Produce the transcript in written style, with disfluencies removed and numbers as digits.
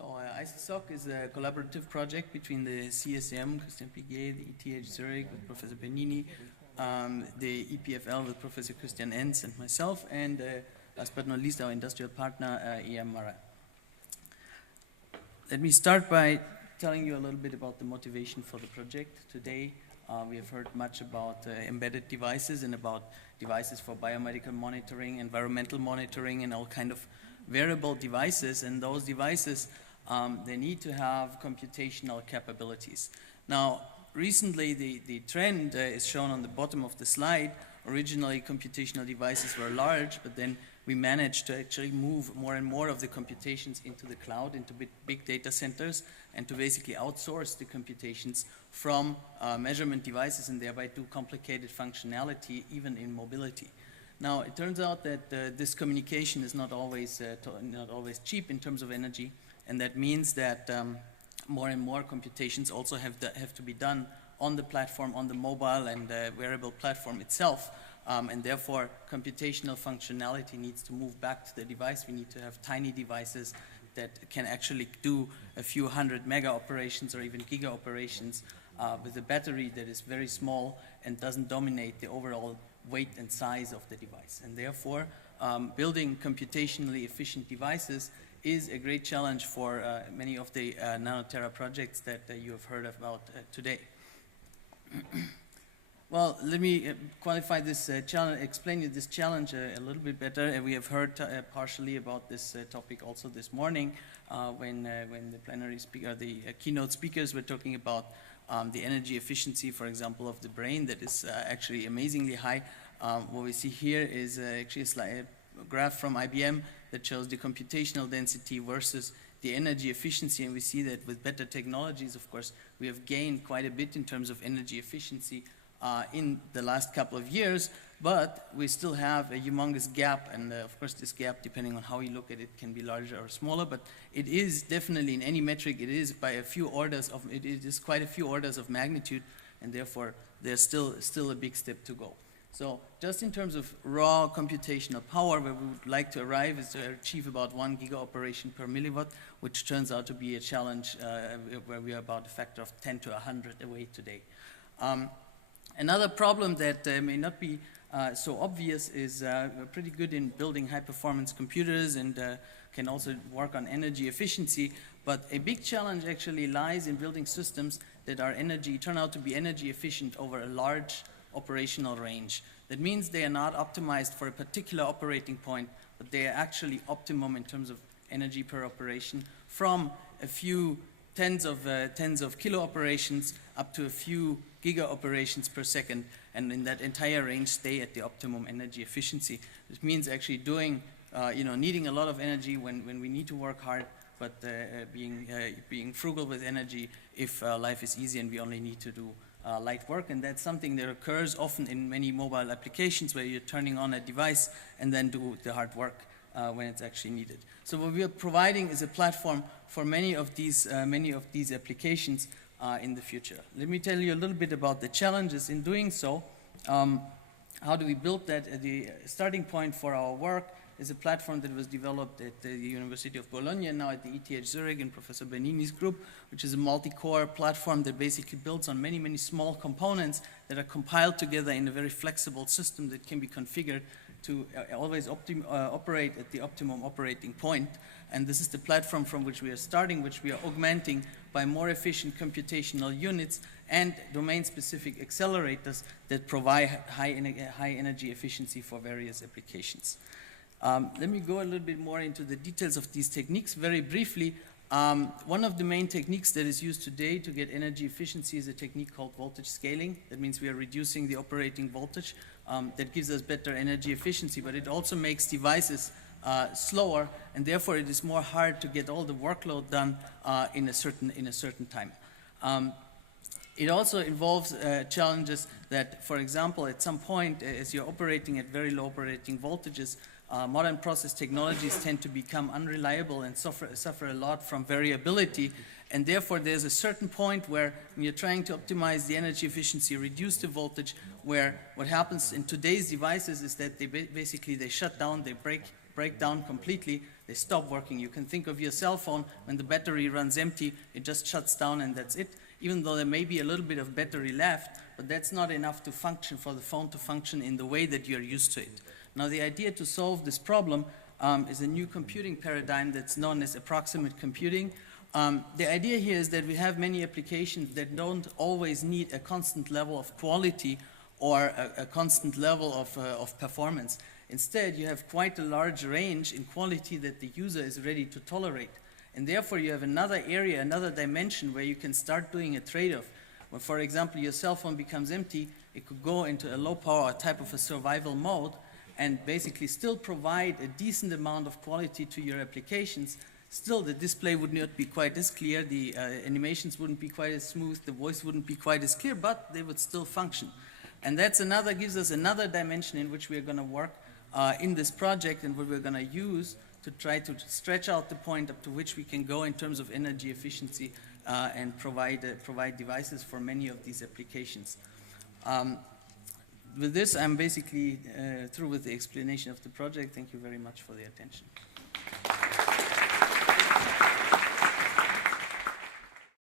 IcySoC is a collaborative project between the CSM, Christian Piguet, the ETH Zurich with Professor Bernini, the EPFL with Professor Christian Enz and myself, and last but not least our industrial partner, EM Mara. Let me start by telling you a little bit about the motivation for the project. Today we have heard much about embedded devices and about devices for biomedical monitoring, environmental monitoring, and all kind of wearable devices, and those devices they need to have computational capabilities. Now recently the trend is shown on the bottom of the slide. Originally computational devices were large, but then we managed to actually move more and more of the computations into the cloud, into big data centers, and to basically outsource the computations from measurement devices and thereby do complicated functionality even in mobility. Now it turns out that this communication is not always cheap in terms of energy, and that means that more and more computations also have to be done on the platform, on the mobile and wearable platform itself, and therefore computational functionality needs to move back to the device. We need to have tiny devices that can actually do a few hundred mega operations or even giga operations with a battery that is very small and doesn't dominate the overall weight and size of the device. And therefore building computationally efficient devices is a great challenge for many of the Nano-Tera projects that you have heard about today. Well, let me qualify this challenge, explain you this challenge a little bit better. We have heard partially about this topic also this morning when the plenary speaker, the keynote speakers were talking about the energy efficiency, for example, of the brain that is actually amazingly high. What we see here is actually a graph from IBM that shows the computational density versus the energy efficiency, and we see that with better technologies, of course, we have gained quite a bit in terms of energy efficiency in the last couple of years, but we still have a humongous gap, and of course this gap, depending on how you look at it, can be larger or smaller, but it is definitely, in any metric, it is by a few orders of, it is quite a few orders of magnitude, and therefore there's still a big step to go. So just in terms of raw computational power, where we would like to arrive is to achieve about 1 giga operation per milliwatt, which turns out to be a challenge where we are about a factor of 10 to 100 away today. Another problem that may not be so obvious is we're pretty good in building high-performance computers and can also work on energy efficiency, but a big challenge actually lies in building systems that are turn out to be energy efficient over a large operational range. That means they are not optimized for a particular operating point, but they are actually optimum in terms of energy per operation, from a few tens of kilo operations up to a few giga operations per second, and in that entire range stay at the optimum energy efficiency. This means actually doing, needing a lot of energy when we need to work hard, but being frugal with energy if life is easy and we only need to do light work. And that's something that occurs often in many mobile applications where you're turning on a device and then do the hard work when it's actually needed. So what we are providing is a platform for many of these applications in the future. Let me tell you a little bit about the challenges in doing so. How do we build that? The starting point for our work is a platform that was developed at the University of Bologna and now at the ETH Zurich in Professor Bernini's group, which is a multi-core platform that basically builds on many, many small components that are compiled together in a very flexible system that can be configured to always operate at the optimum operating point. And this is the platform from which we are starting, which we are augmenting by more efficient computational units and domain-specific accelerators that provide high energy efficiency for various applications. Let me go a little bit more into the details of these techniques very briefly. One of the main techniques that is used today to get energy efficiency is a technique called voltage scaling. That means we are reducing the operating voltage. That gives us better energy efficiency, but it also makes devices slower, and therefore it is more hard to get all the workload done in a certain time. It also involves challenges that, for example, at some point, as you're operating at very low operating voltages, modern process technologies tend to become unreliable and suffer a lot from variability, and therefore there's a certain point where when you're trying to optimize the energy efficiency, reduce the voltage, where what happens in today's devices is that they basically shut down, they break down completely, they stop working. You can think of your cell phone, when the battery runs empty, it just shuts down and that's it. Even though there may be a little bit of battery left, but that's not enough to function, for the phone to function in the way that you're used to it. Now the idea to solve this problem is a new computing paradigm that's known as approximate computing. The idea here is that we have many applications that don't always need a constant level of quality or a constant level of performance. Instead, you have quite a large range in quality that the user is ready to tolerate. And therefore, you have another area, another dimension where you can start doing a trade-off. When, for example, your cell phone becomes empty, it could go into a low-power type of a survival mode and basically still provide a decent amount of quality to your applications. Still, the display would not be quite as clear, the animations wouldn't be quite as smooth, the voice wouldn't be quite as clear, but they would still function. And that's gives us another dimension in which we're going to work in this project, and what we're going to use to try to stretch out the point up to which we can go in terms of energy efficiency and provide devices for many of these applications. With this, I'm basically through with the explanation of the project. Thank you very much for the attention.